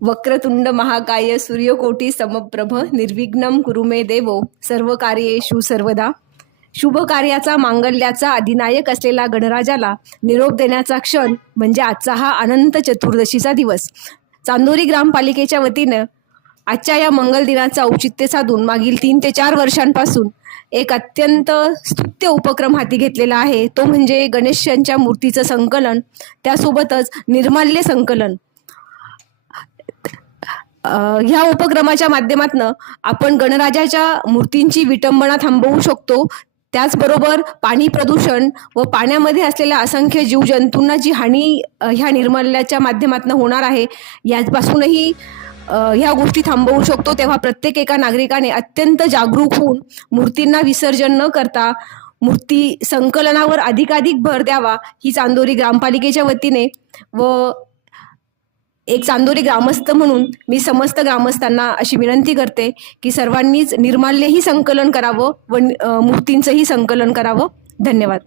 वक्रतुंड महाकाय सूर्यकोटी समप्रभ निर्विघ्नम कुरुमे देवो. सर्व कार्येषु सर्वदा. शुभ कार्याचा मांगल्याचा अधिनायक असलेला गणराजाला निरोप देण्याचा क्षण म्हणजे आजचा हा अनंत चतुर्दशीचा दिवस. चांदोरी ग्रामपालिकेच्या वतीनं आजच्या या मंगल दिनाचं औचित्य साधून मागील तीन ते चार वर्षांपासून एक अत्यंत स्तुत्य उपक्रम हाती घेतलेला आहे. तो म्हणजे गणेशांच्या मूर्तीचं संकलन. त्यासोबतच निर्माल्य संकलन. ह्या उपक्रमाच्या माध्यमातून आपण गणराजाच्या मूर्तींची विटंबना थांबवू शकतो. त्याचबरोबर पाणी प्रदूषण व पाण्यामध्ये असलेल्या असंख्य जीवजंतूंना जी हानी ह्या निर्मल्याच्या माध्यमातून होणार आहे यापासूनही ह्या गोष्टी थांबवू शकतो. तेव्हा प्रत्येक एका नागरिकाने अत्यंत जागरूक होऊन मूर्तींना विसर्जन न करता मूर्ती संकलनावर अधिकाधिक भर द्यावा ही चांदोरी ग्रामपालिकेच्या वतीने व एक चांदोरी ग्रामस्थ म्हणून मी समस्त ग्रामस्थांना अशी विनंती करते की सर्वांनीच निर्माल्यही संकलन करावं व मूर्तींचंही संकलन करावं. धन्यवाद.